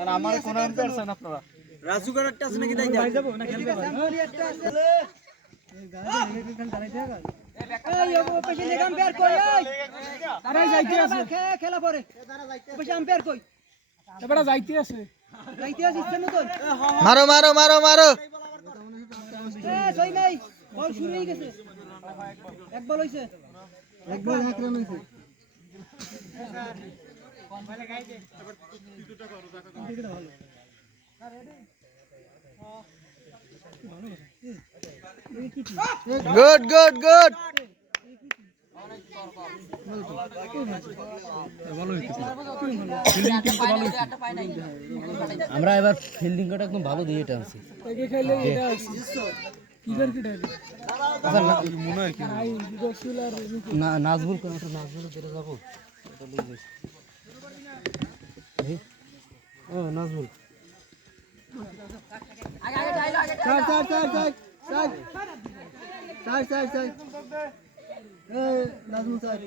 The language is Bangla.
আর আমার কোন আনতে পারছেন আপনারা রাজুগার একটা আছে নাকি তাই যাব না খেলবে ভাই একটা আছে এই গাড়ি এখানে দাঁড়াইতে হবে এই ও পেছনে লেগে আম্পায়ার কই তারাই যাইতে আছে খেলা পরে পেছনে আম্পায়ার কই এবারে যাইতে আছে ইচ্ছে মতন মারো মারো মারো মারো এ সই নাই বল শুরু হয়ে গেছে এক বল হইছে এক বল এক রান হইছে কম ভালো গাইছে এবার দুটোটা করো দেখা ভালো গুড গুড গুড আমরা এবার ফিল্ডিংটা একদম ভালো দিয়ে এটা আছি নাজবুল নাজবুল যেটা যাবো ও নাজবুল নাজমুল স্যার